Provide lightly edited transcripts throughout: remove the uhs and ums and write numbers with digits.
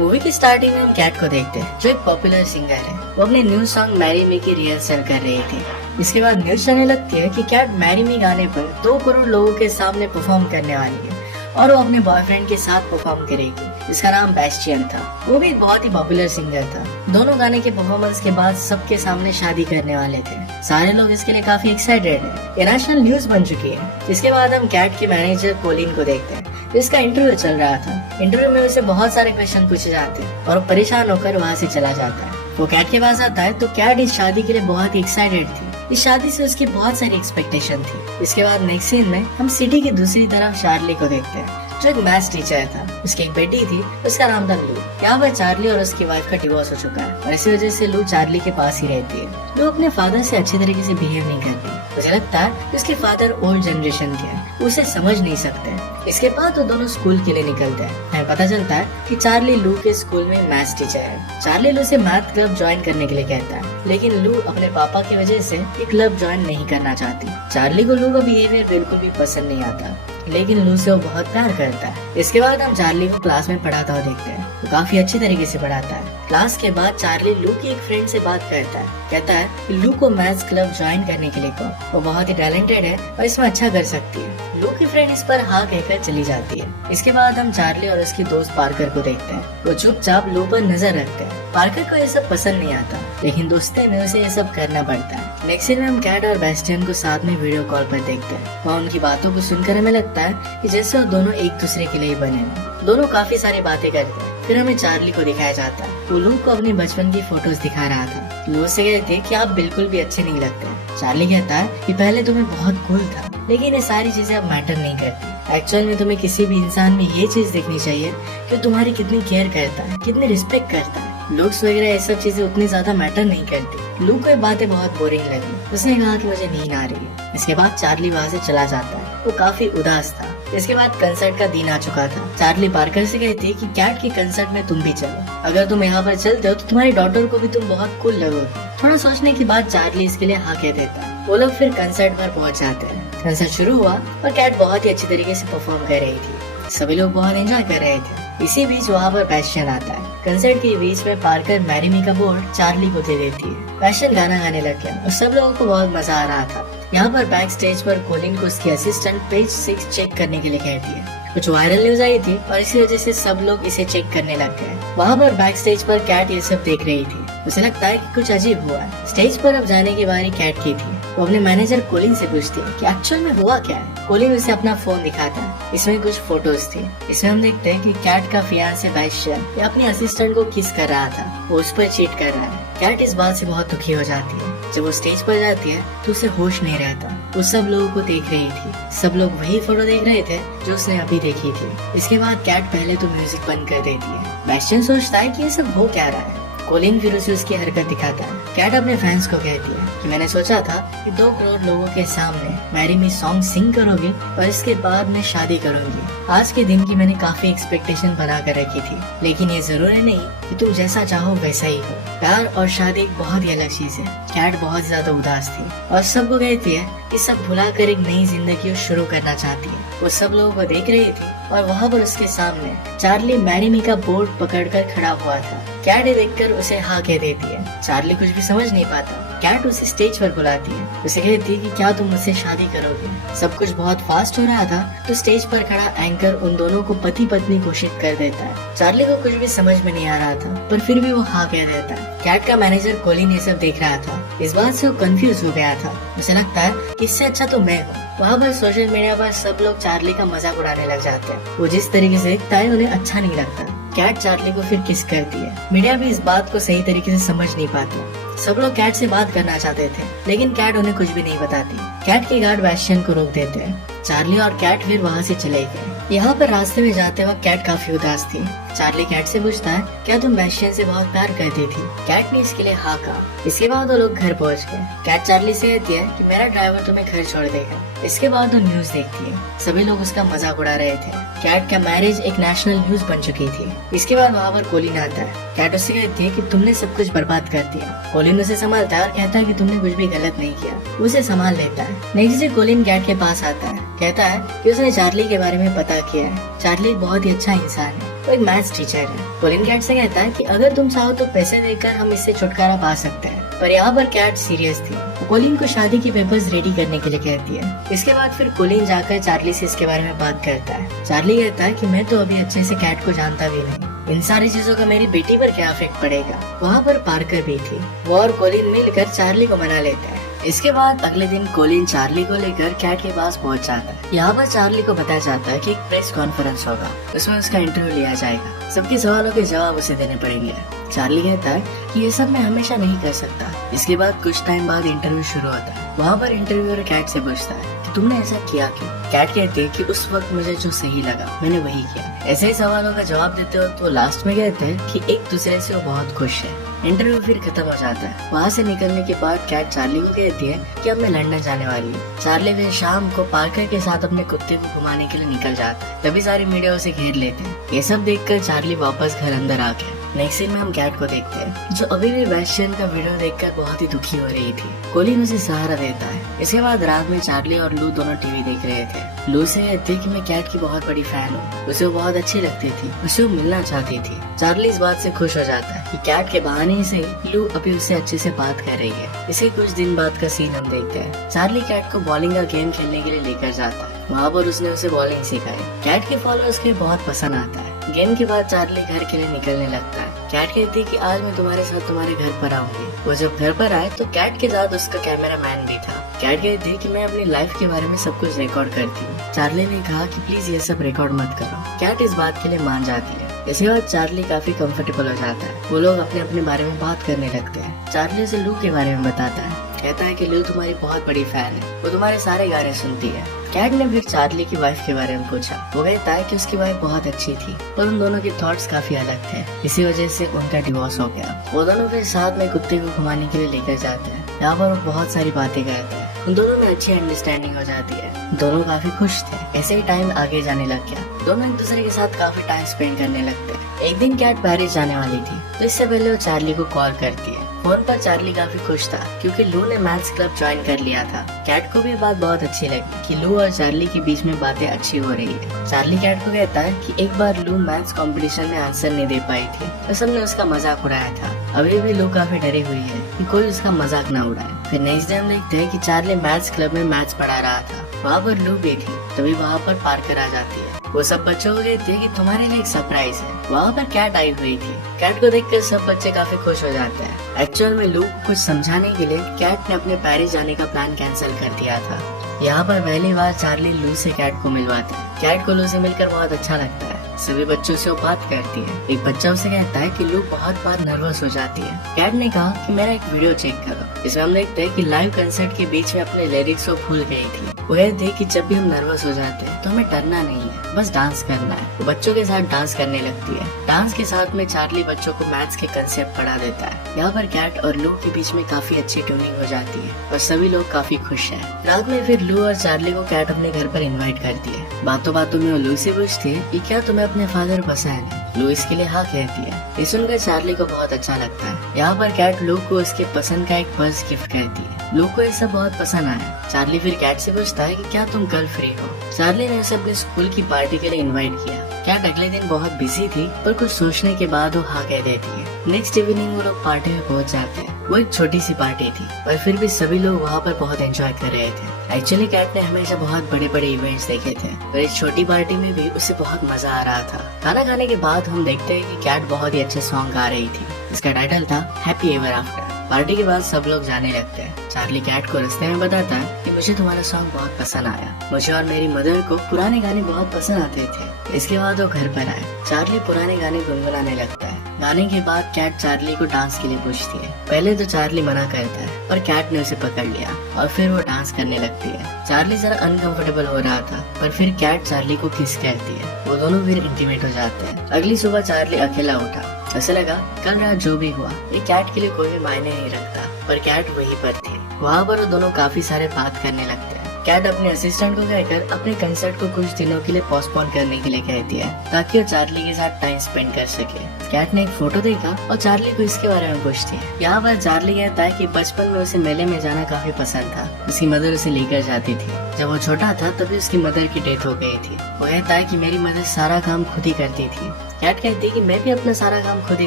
Movie की starting में हम कैट को देखते हैं जो एक पॉपुलर सिंगर है। वो अपने न्यू सॉन्ग मैरी मी की रिहर्सल कर रही थी। इसके बाद न्यूज चलने लगती है कि कैट मैरी मी गाने पर 2 करोड़ लोगों के सामने परफॉर्म करने वाली है और वो अपने बॉयफ्रेंड के साथ परफॉर्म करेगी जिसका नाम बेस्टियन था। वो भी एक बहुत ही पॉपुलर सिंगर था। दोनों गाने के परफॉर्मेंस के बाद सबके सामने शादी करने वाले थे। सारे लोग इसके लिए काफी एक्साइटेड हैं। ये नेशनल न्यूज बन चुकी है। इसके बाद हम कैट के मैनेजर कोलिन को देखते हैं। इसका इंटरव्यू चल रहा था। इंटरव्यू में उसे बहुत सारे क्वेश्चन पूछे जाते हैं और वो परेशान होकर वहाँ से चला जाता है। वो कैट के पास आता है तो कैट इस शादी के लिए बहुत ही एक्साइटेड थी। इस शादी से उसकी बहुत सारी एक्सपेक्टेशन थी। इसके बाद नेक्स्ट सीन में हम सिटी की दूसरी तरफ चार्ली को देखते हैं जो एक मैथ्स टीचर था। उसकी एक बेटी थी, उसका नाम था लू। यहाँ पर चार्ली और उसकी वाइफ का डिवोर्स हो चुका है और इसी वजह से लू चार्ली के पास ही रहती है। लू अपने फादर से अच्छे तरीके से बिहेव नहीं करती। मुझे लगता है कि उसके फादर ओल्ड जनरेशन के हैं, उसे समझ नहीं सकते। इसके बाद वो दोनों स्कूल के लिए निकलते हैं। हमें पता चलता है कि चार्ली लू के स्कूल में मैथ्स टीचर है। चार्ली लू से मैथ क्लब ज्वाइन करने के लिए कहता है, लेकिन लू अपने पापा की वजह से ये क्लब ज्वाइन नहीं करना चाहती। चार्ली को लू का बिहेवियर बिल्कुल भी पसंद नहीं आता, लेकिन लू से वो बहुत प्यार करता है। इसके बाद हम चार्ली को क्लास में पढ़ाता हुआ देखते हैं। वो काफी अच्छे तरीके से पढ़ाता है। क्लास के बाद चार्ली लू की एक फ्रेंड से बात करता है। कहता है कि लू को मैथ्स क्लब ज्वाइन करने के लिए कहो, वो बहुत ही टैलेंटेड है और इसमें अच्छा कर सकती है। लू की फ्रेंड इस पर हाँ कहकर चली जाती है। इसके बाद हम चार्ली और उसकी दोस्त पार्कर को देखते हैं। वो चुपचाप लू पर नजर रखते हैं। पार्कर को ये सब पसंद नहीं आता, लेकिन दोस्ती में उसे ये सब करना पड़ता है। नेक्स्ट सीन में हम कैट और बेस्टियन को साथ में वीडियो कॉल पर देखते हैं। वहाँ उनकी बातों को सुनकर हमें लगता है कि जैसे वो दोनों एक दूसरे के लिए बने हैं। दोनों काफी सारी बातें करते हैं। फिर हमें चार्ली को दिखाया जाता है। वो लू को अपने बचपन की फोटोज दिखा रहा था। लू से कहते कि आप बिल्कुल भी अच्छे नहीं लगते। चार्ली कहता है कि पहले तुम्हें बहुत कूल था, लेकिन ये सारी चीजें अब मैटर नहीं करती। एक्चुअल में तुम्हें किसी भी इंसान में ये चीज देखनी चाहिए कि तुम्हारी कितनी केयर करता है, कितनी रिस्पेक्ट करता है। लुक्स वगैरह ये सब चीजें उतनी ज्यादा मैटर नहीं करती। लू को ये बातें बहुत बोरिंग लगी। उसने कहा कि मुझे नींद आ रही है। इसके बाद चार्ली वहाँ से चला जाता है। वो काफी उदास था। इसके बाद कंसर्ट का दिन आ चुका था। चार्ली पार्कर से कहती कि कैट के कंसर्ट में तुम भी चलो। अगर तुम यहाँ पर चलते हो तो तुम्हारी डॉटर को भी तुम बहुत कूल लगोगे। थोड़ा सोचने के बाद चार्ली इसके लिए हाँ कह देता है। वो लोग फिर कंसर्ट पर पहुँच जाते हैं। कंसर्ट शुरू हुआ और कैट बहुत ही अच्छी तरीके से परफॉर्म कर रही थी। सभी लोग बहुत एंजॉय कर रहे थे। इसी बीच वहाँ पर बेस्टियन आता है। कंसर्ट के बीच में पार्कर मैरी मी का बोर्ड चार्ली को दे देती है। बेस्टियन गाना गाने लग गया और सब लोगों को बहुत मजा आ रहा था। यहाँ पर बैक स्टेज पर कोलिन को उसकी असिस्टेंट पेज 6 चेक करने के लिए कहती है। कुछ वायरल न्यूज आई थी और इसी वजह से सब लोग इसे चेक करने लग गए। वहाँ पर बैक स्टेज पर कैट ये सब देख रही थी। उसे लगता है कि कुछ अजीब हुआ है। स्टेज पर अब जाने की बारी कैट की थी। वो अपने मैनेजर कोलिन से पूछती है कि एक्चुअल में हुआ क्या है। कोलिन उसे अपना फोन दिखाता है। इसमें कुछ फोटोज थी। इसमें हम देखते हैं कि कैट का फियांसे बेस्टियन अपनी असिस्टेंट को किस कर रहा था। वो उस पर चीट कर रहा है। कैट इस बात से बहुत दुखी हो जाती है। जब वो स्टेज पर जाती है तो उसे होश नहीं रहता। वो सब लोगों को देख रही थी। सब लोग वही फोटो देख रहे थे जो उसने अभी देखी थी। इसके बाद कैट पहले तो म्यूजिक बंद कर देती है। बेस्टियन सोचता है कि ये सब हो क्या रहा है। कोलिन फिर उसे उसकी हरकत दिखाता है। कैट अपने फैंस को कहती है कि मैंने सोचा था कि 2 करोड़ लोगों के सामने मैरी मी सॉन्ग सिंग करोगी और इसके बाद मैं शादी करूंगी। आज के दिन की मैंने काफी एक्सपेक्टेशन बना कर रखी थी, लेकिन ये जरूरी नहीं कि तुम जैसा चाहो वैसा ही हो। प्यार और शादी एक बहुत ही अलग चीज है। कैट बहुत ज्यादा उदास थी और सबको कहती है कि सब भुला कर एक नई जिंदगी शुरू करना चाहती है। वो सब लोगों को देख रही थी और वहाँ पर उसके सामने चार्ली मैरी मी का बोर्ड पकड़कर खड़ा हुआ था। कैट देखकर उसे हाँ कह देती है। चार्ली कुछ भी समझ नहीं पाता। कैट उसे स्टेज पर बुलाती है। उसे कहती है कि क्या तुम मुझसे शादी करोगे। सब कुछ बहुत फास्ट हो रहा था तो स्टेज पर खड़ा एंकर उन दोनों को पति पत्नी घोषित कर देता है। चार्ली को कुछ भी समझ में नहीं आ रहा था, पर फिर भी वो हाँ कह देता है। कैट का मैनेजर कोलिन ये सब देख रहा था। इस बात से वो कंफ्यूज हो गया था। उसे लगता है कि इससे अच्छा तो मैं हूँ। वहाँ पर सोशल मीडिया पर सब लोग चार्ली का मजाक उड़ाने लग जाते हैं। वो जिस तरीके से दिखता है उन्हें अच्छा नहीं लगता। कैट चार्ली को फिर किस करती है। मीडिया भी इस बात को सही तरीके से समझ नहीं पाती। सब लोग कैट से बात करना चाहते थे, लेकिन कैट उन्हें कुछ भी नहीं बताती। कैट के गार्ड बेस्टियन को रोक देते हैं। चार्ली और कैट फिर वहाँ से चले गए। यहाँ पर रास्ते में जाते वक्त कैट काफी उदास थी। चार्ली कैट से पूछता है, क्या तुम बेस्टियन से बहुत प्यार करती थी। कैट ने इसके लिए हाँ कहा। इसके बाद वो लोग घर पहुँच गए। कैट चार्ली से कहती है कि मेरा ड्राइवर तुम्हें घर छोड़ देगा। इसके बाद वो न्यूज देखती है। सभी लोग उसका मजाक उड़ा रहे थे। कैट का मैरिज एक नेशनल न्यूज बन चुकी थी। इसके बाद वहाँ पर कोलिन आता है। कैट उससे कहती है कि तुमने सब कुछ बर्बाद कर दिया। कोलिन उसे संभालता है और कहता है कि तुमने कुछ भी गलत नहीं किया। उसे संभाल लेता है। नेक्स्ट डे कोलिन कैट के पास आता है। कहता है कि उसने चार्ली के बारे में पता किया है। चार्ली बहुत ही अच्छा इंसान है। वो एक मैथ्स टीचर है। कोलिन कैट से कहता है कि अगर तुम चाहो तो पैसे देकर हम इससे छुटकारा पा सकते हैं, पर यहाँ पर कैट सीरियस थी। कोलिन को शादी की पेपर्स रेडी करने के लिए कहती है। इसके बाद फिर कोलिन जाकर चार्ली से इसके बारे में बात करता है। चार्ली कहता है कि मैं तो अभी अच्छे से कैट को जानता भी नहीं, इन सारी चीजों का मेरी बेटी पर क्या इफेक्ट पड़ेगा। वहाँ पर पार्कर भी थी। वो और कोलिन मिलकर चार्ली को मना लेते हैं। इसके बाद अगले दिन कोलिन चार्ली को लेकर कैट के पास पहुंच जाता है। यहाँ पर चार्ली को बताया जाता है कि एक प्रेस कॉन्फ्रेंस होगा, उसमें उसका इंटरव्यू लिया जाएगा। सबके सवालों के जवाब उसे देने पड़ेंगे। चार्ली कहता है कि ये सब मैं हमेशा नहीं कर सकता। इसके बाद कुछ टाइम बाद इंटरव्यू शुरू होता है। वहाँ पर इंटरव्यूअर कैट से पूछता है कि तुमने ऐसा किया क्यों। कैट कहती है कि उस वक्त मुझे जो सही लगा मैंने वही किया। ऐसे ही सवालों का जवाब देते हो तो लास्ट में कहते हैं कि एक दूसरे से वो बहुत खुश है। इंटरव्यू फिर खत्म हो जाता है। वहाँ से निकलने के बाद कैट चार्ली को कहती है कि अब मैं लंदन जाने वाली हूँ। चार्ली फिर शाम को पार्कर के साथ अपने कुत्ते को घुमाने के लिए निकल जाता है। तभी सारी मीडिया उसे घेर लेते हैं। ये सब देखकर चार्ली वापस घर अंदर आ गया। नेक्स्ट सीन में हम कैट को देखते हैं, जो अभी भी वेस्टर्न का वीडियो देखकर बहुत ही दुखी हो रही थी। कोलिन उसे सहारा देता है। इसके बाद रात में चार्ली और लू दोनों टीवी देख रहे थे। लू से कहती है कि मैं कैट की बहुत बड़ी फैन हूँ, उसे वो बहुत अच्छी लगती थी, उसे वो मिलना चाहती थी। चार्ली इस बात से खुश हो जाता है कि कैट के बहाने से लू अभी उससे अच्छे से बात कर रही है। इसे कुछ दिन बाद का सीन हम देखते हैं। चार्ली कैट को बॉलिंग का गेम खेलने के लिए लेकर जाता है। वहाँ पर उसने उसे बॉलिंग सिखाई। कैट के फॉलोअर्स के बहुत पसंद आता है। गेम के बाद चार्ली घर के लिए निकलने लगता है। कैट कहती है कि आज मैं तुम्हारे साथ तुम्हारे घर पर आऊंगी। वो जब घर पर आए तो कैट के साथ उसका कैमरा मैन भी था। कैट कहती है कि मैं अपनी लाइफ के बारे में सब कुछ रिकॉर्ड करती हूँ। चार्ली ने कहा कि प्लीज ये सब रिकॉर्ड मत करो। कैट इस बात के लिए मान जाती है। इसके बाद चार्ली काफी कंफर्टेबल हो जाता है। वो लोग अपने अपने बारे में बात करने लगते हैं। चार्ली उसे लू के बारे में बताता है। कहता है कि लू तुम्हारी बहुत बड़ी फैन है, वो तुम्हारे सारे गाने सुनती है। कैट ने फिर चार्ली की वाइफ के बारे में पूछा। वो कहता है कि उसकी वाइफ बहुत अच्छी थी, पर उन दोनों के थॉट्स काफी अलग थे। इसी वजह से उनका डिवोर्स हो गया। वो दोनों फिर साथ में कुत्ते को घुमाने के लिए लेकर जाते हैं। यहाँ पर वो बहुत सारी बातें करते हैं। उन दोनों में अच्छी अंडरस्टैंडिंग हो जाती है। दोनों काफी खुश थे। ऐसे ही टाइम आगे जाने लग गया। दोनों एक दूसरे के साथ काफी टाइम स्पेंड करने लगते हैं। एक दिन कैट पेरिस जाने वाली थी, तो इससे पहले वो चार्ली को कॉल करती है। फोन पर चार्ली काफी खुश था क्योंकि लू ने मैथ्स क्लब ज्वाइन कर लिया था। कैट को भी बात बहुत अच्छी लगी कि लू और चार्ली के बीच में बातें अच्छी हो रही है। चार्ली कैट को कहता है कि एक बार लू मैथ्स कंपटीशन में आंसर नहीं दे पाई थी तो सबने उसका मजाक उड़ाया था। अभी भी लू काफी डरी हुई है कि कोई उसका मजाक न उड़ाए। फिर नेक्स्ट डे हम देखते हैं कि चार्ली मैथ्स क्लब में मैथ्स पढ़ा रहा था। वहाँ पर लू भी थी। तभी वहाँ पर पार्कर आ जाती है। वो सब बच्चों को कहती है कि तुम्हारे लिए एक सरप्राइज है। वहाँ पर कैट आई हुई थी। कैट को देखकर सब बच्चे काफी खुश हो जाते हैं। एक्चुअल में लू को कुछ समझाने के लिए कैट ने अपने पेरिस जाने का प्लान कैंसिल कर दिया था। यहाँ पर पहली बार चार्ली लू से कैट को मिलवाता है। कैट को लू से मिलकर बहुत अच्छा लगता है। सभी बच्चों से वो बात करती है। एक बच्चा उसे कहता है कि लू बहुत बार नर्वस हो जाती है। कैट ने कहा कि मेरा एक वीडियो चेक करो। इसमें हम देखते हैं कि लाइव कंसर्ट के बीच में अपने लिरिक्स को भूल गई थी। वो कहती है कि जब भी हम नर्वस हो जाते हैं तो हमें डरना नहीं है, बस डांस करना है। वो बच्चों के साथ डांस करने लगती है। डांस के साथ में चार्ली बच्चों को मैथ्स के कंसेप्ट पढ़ा देता है। यहाँ पर कैट और लू के बीच में काफी अच्छी ट्यूनिंग हो जाती है और सभी लोग काफी खुश हैं। रात में फिर लू और चार्ली को कैट अपने घर पर इनवाइट करती है। बातों बातों में वो लू से पूछती है कि क्या तुम्हें अपने फादर पसंद है। लू इसके लिए हाँ कहती है। ये सुनकर चार्ली को बहुत अच्छा लगता है। यहाँ पर कैट लू को उसके पसंद का एक पर्स गिफ्ट करती है। लू को ये सब बहुत पसंद आया। चार्ली फिर कैट से पूछता है कि क्या तुम कल फ्री हो। चार्ली ने उसे अपने स्कूल की पार्टी के लिए इनवाइट किया। कैट अगले दिन बहुत बिजी थी पर कुछ सोचने के बाद वो हाँ कह देती है। नेक्स्ट इवनिंग वो लोग पार्टी में पहुंच जाते हैं। वो एक छोटी सी पार्टी थी पर फिर भी सभी लोग वहाँ पर बहुत एंजॉय कर रहे थे। एक्चुअली कैट ने हमेशा बहुत बड़े बड़े इवेंट्स देखे थे पर इस छोटी पार्टी में भी उसे बहुत मजा आ रहा था। खाना खाने के बाद हम देखते हैं कि कैट बहुत ही अच्छे सॉन्ग गा रही थी। इसका टाइटल था हैप्पी एवर आफ्टर। पार्टी के बाद सब लोग जाने लगते हैं। चार्ली कैट को रास्ते में बताता है कि मुझे तुम्हारा सॉन्ग बहुत पसंद आया। मुझे और मेरी मदर को पुराने गाने बहुत पसंद आते थे। इसके बाद वो घर पर आए। चार्ली पुराने गाने गुनगुनाने लगता है। गाने के बाद कैट चार्ली को डांस के लिए पूछती है। पहले तो चार्ली मना करता है पर कैट ने उसे पकड़ लिया और फिर वो डांस करने लगती है। चार्ली जरा अनकंफर्टेबल हो रहा था पर फिर कैट चार्ली को किस करती है। वो दोनों फिर इंटीमेट हो जाते हैं। अगली सुबह चार्ली अकेला उठा। ऐसा लगा कल रात जो भी हुआ ये कैट के लिए कोई भी मायने नहीं रखता, पर कैट वहीं पर थी। वहाँ पर वो दोनों काफी सारे बात करने लगते हैं। कैट अपने असिस्टेंट को कहकर अपने कंसर्ट को कुछ दिनों के लिए पोस्टपोन करने के लिए कहती है ताकि वो चार्ली के साथ टाइम स्पेंड कर सके। कैट ने एक फोटो देखा और चार्ली को इसके बारे में पूछती है। यहाँ पर चार्ली कहता है कि बचपन में उसे मेले में जाना काफी पसंद था। उसकी मदर उसे लेकर जाती थी। जब वो छोटा था तभी उसकी मदर की डेथ हो गई थी। वो कहता है कि मेरी मदर सारा काम खुद ही करती थी। कैट कहती है कि मैं भी अपना सारा काम खुद ही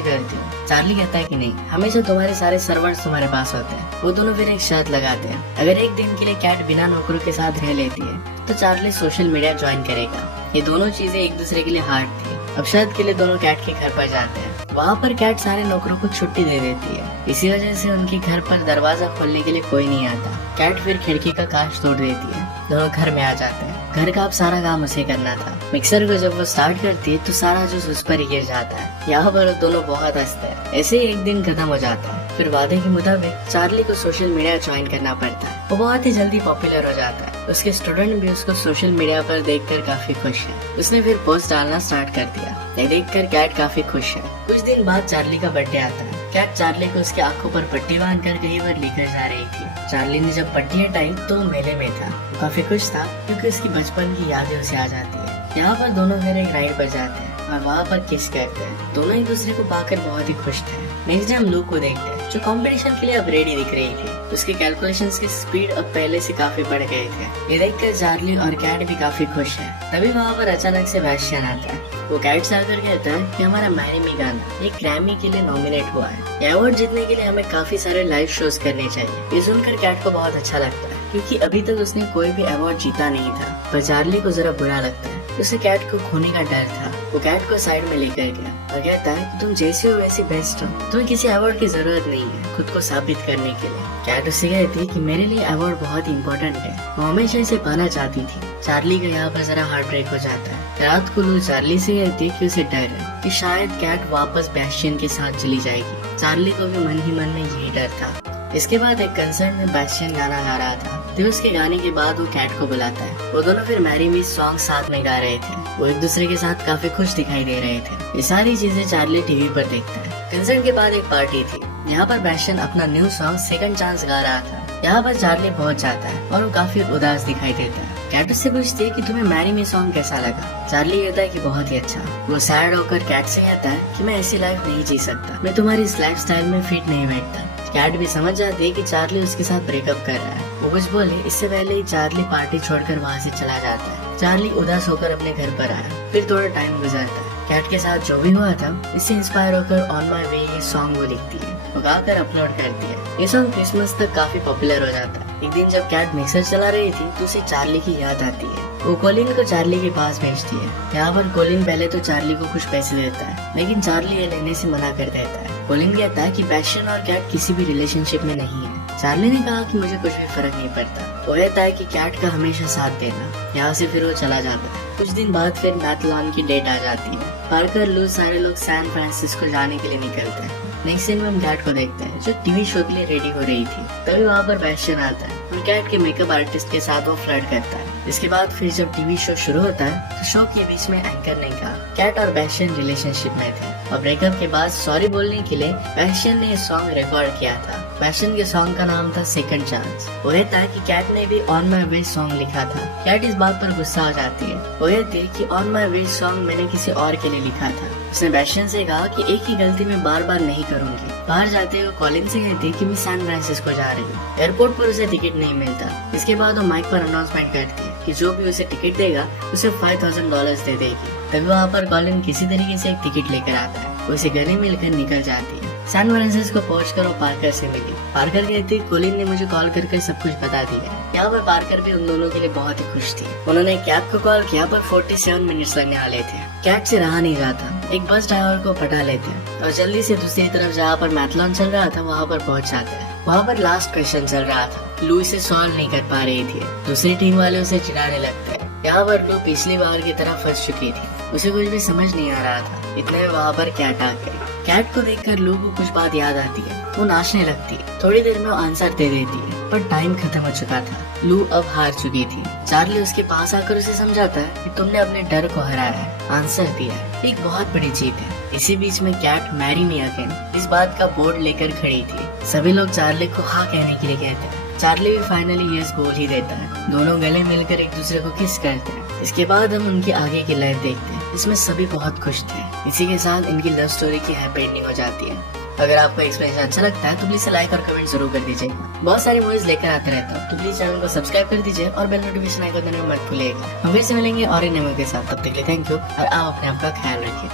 करती हूँ। चार्ली कहता है कि नहीं, हमेशा तुम्हारे सारे सर्वेंट्स तुम्हारे पास होते हैं। वो दोनों फिर एक शर्त लगाते हैं, अगर एक दिन के लिए कैट बिना नौकरों के साथ रह लेती है तो चार्ली सोशल मीडिया ज्वाइन करेगा। ये दोनों चीजें एक दूसरे के लिए हार्ड थी। अब शर्त के लिए दोनों कैट के घर पर जाते हैं। वहाँ पर कैट सारे नौकरों को छुट्टी दे देती है। इसी वजह से उनके घर पर दरवाजा खोलने के लिए कोई नहीं आता। कैट फिर खिड़की का कांच तोड़ देती है। दोनों घर में आ जाते हैं। घर का अब सारा काम उसे करना था। मिक्सर को जब वो स्टार्ट करती है तो सारा जूस उस पर ही गिर जाता है। यहाँ पर दोनों बहुत हंसते हैं। ऐसे ही एक दिन खत्म हो जाता है। फिर वादे के मुताबिक चार्ली को सोशल मीडिया ज्वाइन करना पड़ता है। वो बहुत ही जल्दी पॉपुलर हो जाता है। उसके स्टूडेंट भी उसको सोशल मीडिया पर देखकर काफी खुश है। उसने फिर पोस्ट डालना स्टार्ट कर दिया। ये देखकर कैट काफी खुश है। कुछ दिन बाद चार्ली का बर्थडे आता है। कैट चार्ली को उसके आंखों पर पट्टी बांधकर कहीं पर लेकर जा रही थी। चार्ली ने जब पट्टी हटाई तो वो मेले में था। वो काफी खुश था क्योंकि उसकी बचपन की यादें उसे आ जाती है। यहाँ पर दोनों फिर एक राइड पर जाते हैं और वहाँ पर किस करते हैं। दोनों एक दूसरे को पाकर बहुत ही खुश थे। नेक्स्ट डे हम लू को देखते हैं जो कंपटीशन के लिए अब रेडी दिख रही थी। उसके कैलकुलेशंस की स्पीड अब पहले से काफी बढ़ गए थे। ये देखकर चार्ली और कैट भी काफी खुश है। तभी वहाँ पर अचानक से बैस्टियन आता है। वो कैट से आकर कहता है कि हमारा मैरी मी गाना एक ग्रैमी के लिए नॉमिनेट हुआ है। ये अवार्ड जीतने के लिए हमें काफी सारे लाइव शोज करने चाहिए। ये सुनकर कैट को बहुत अच्छा लगता है क्योंकि अभी तक उसने कोई भी अवार्ड जीता नहीं था। पर चार्ली को जरा बुरा लगता है। उसे कैट को खोने का डर था। वो कैट को साइड में लेकर गया और कहता है कि तुम जैसी हो वैसी बेस्ट हो। तुम्हें किसी अवार्ड की जरूरत नहीं है खुद को साबित करने के लिए। कैट उससे कहती है कि मेरे लिए अवार्ड बहुत इम्पोर्टेंट है। वो हमेशा इसे पाना चाहती थी। चार्ली का यहाँ पर जरा हार्ट ब्रेक हो जाता है। रात को लू चार्ली से कहती है कि उसे डर है कि शायद कैट वापस बैस्टियन के साथ चली जाएगी। चार्ली को भी मन ही मन में यही डर था। इसके बाद एक कंसर्ट में बैस्टियन गाना गा रहा था। दिवस के गाने के बाद वो कैट को बुलाता है। वो दोनों फिर मैरी मी सॉन्ग साथ में गा रहे थे। वो एक दूसरे के साथ काफी खुश दिखाई दे रहे थे। ये सारी चीजें चार्ली टीवी पर देखता है। कंसर्ट के बाद एक पार्टी थी। यहाँ पर बैस्टियन अपना न्यू सॉन्ग सेकंड चांस गा रहा था। यहाँ पर चार्ली पहुँच जाता है और वो काफी उदास दिखाई देता है। कैट उससे पूछती है कि तुम्हें मैरी मी सॉन्ग कैसा लगा। चार्ली कहता है कि बहुत ही अच्छा। वो सैड होकर कैट से कहता है कि मैं ऐसी लाइफ नहीं जी सकता। मैं तुम्हारी इस लाइफ स्टाइल में फिट नहीं बैठता। कैट भी समझ जाती है कि चार्ली उसके साथ ब्रेकअप कर रहा है। वो कुछ बोले इससे पहले ही चार्ली पार्टी छोड़कर वहाँ से चला जाता है। चार्ली उदास होकर अपने घर पर आया। फिर थोड़ा टाइम गुजरता है। कैट के साथ जो भी हुआ था इससे इंस्पायर होकर ऑन माई वे ये सॉन्ग वो लिखती है। वो गाकर अपलोड करती है। ये सॉन्ग क्रिसमस तक काफी पॉपुलर हो जाता है। एक दिन जब कैट मिक्सर चला रही थी तो उसे चार्ली की याद आती है। वो कोलिन को चार्ली के पास भेजती है। यहाँ पर कोलिन पहले तो चार्ली को कुछ पैसे देता है लेकिन चार्ली ये लेने से मना कर देता है। कोलिन कहता है कि बैस्टियन और कैट किसी भी रिलेशनशिप में नहीं है। चार्ली ने कहा कि मुझे कुछ भी फर्क नहीं पड़ता। वो कहता है कि कैट का हमेशा साथ देना। यहाँ से फिर वो चला जाता है। कुछ दिन बाद फिर मैथलॉन की डेट आ जाती है। पार्कर लू सारे लोग सैन फ्रांसिस्को जाने के लिए निकलते हैं। नेक्स्ट सीन में हम कैट को देखते हैं जो टीवी शो के लिए रेडी हो रही थी। तभी वहाँ पर बैस्टियन आता है और कैट के मेकअप आर्टिस्ट के साथ वो फ्लर्ट करता है। इसके बाद फिर जब टीवी शो शुरू होता है तो शो के बीच में एंकर ने कहा कैट और बैस्टियन रिलेशनशिप में थे और ब्रेकअप के बाद सॉरी बोलने के लिए बैस्टियन ने ये सॉन्ग रिकॉर्ड किया था। बैस्टियन के सॉन्ग का नाम था सेकंड चांस। वो कहता है कि कैट ने भी ऑन माई वे सॉन्ग लिखा था। कैट इस बात पर गुस्सा हो जाती है। वो कहती है कि ऑन माई वे सॉन्ग मैंने किसी और के लिए लिखा था। उसने बैस्टियन से कहा कि एक ही गलती मैं बार बार नहीं करूंगी। बाहर जाते हुए कॉलिन से कहती है कि मैं सैन फ्रांसिस्को जा रही हूँ। एयरपोर्ट पर उसे टिकट नहीं मिलता। इसके बाद वो माइक पर अनाउंसमेंट करती है कि जो भी उसे टिकट देगा उसे $5000 दे देगी। तभी वहाँ पर कॉलिन किसी तरीके से एक टिकट लेकर आता है। वो उसे गले मिलकर निकल जाती है। सैन फ्रांसिस्को पहुंचकर वो पार्कर से मिली। पार्कर कहती है कोलिन ने मुझे कॉल करके सब कुछ बता दिया। यहाँ पर पार्कर भी उन दोनों के लिए बहुत ही खुश थी। उन्होंने कैट को कॉल किया पर 47 मिनट्स लगने वाले थे। कैट से रहा नहीं जाता। एक बस ड्राइवर को पटा लेते हैं और जल्दी से दूसरी तरफ जहाँ पर मैथलॉन चल रहा था वहाँ पर पहुँच जाते हैं। वहाँ पर लास्ट क्वेश्चन चल रहा था। लू इसे सॉल्व नहीं कर पा रही थी। दूसरी टीम वाले उसे चिढ़ाने लगते हैं। यहाँ पर लू पिछली बार की तरह फंस चुकी थी। उसे कुछ भी समझ नहीं आ रहा था। इतने में वहाँ पर कैट आ गई। कैट को देखकर लू को कुछ बात याद आती है। वो नाचने लगती है। थोड़ी देर में वो आंसर दे देती है पर टाइम खत्म हो चुका था। लू अब हार चुकी थी। चार्ली उसके पास आकर उसे समझाता है कि तुमने अपने डर को हराया है, आंसर दिया है, एक बहुत बड़ी जीत है। इसी बीच में कैट मैरी मी अगेन इस बात का बोर्ड लेकर खड़ी थी। सभी लोग चार्ली को हाँ कहने के लिए कहते हैं। चार्ली भी फाइनली यस बोल ही देता है। दोनों गले मिलकर एक दूसरे को किस करते हैं। इसके बाद हम उनकी आगे की लाइफ देखते हैं। इसमें सभी बहुत खुश थे। इसी के साथ इनकी लव स्टोरी की हैप्पी एंडिंग हो जाती है। अगर आपको एक्सपीरियंस अच्छा लगता है तो प्लीज लाइक और कमेंट जरूर कर दीजिएगा। बहुत सारी मूवीज लेकर आते रहता हूँ तो प्लीज चैनल को सब्सक्राइब कर दीजिए और बेल नोटिफिकेशन आइकन दबाना मत भूलिएगा। हम फिर से मिलेंगे और इन मूवी के साथ। तब तक के लिए थैंक यू और आप अपने आप का ख्याल रखिए।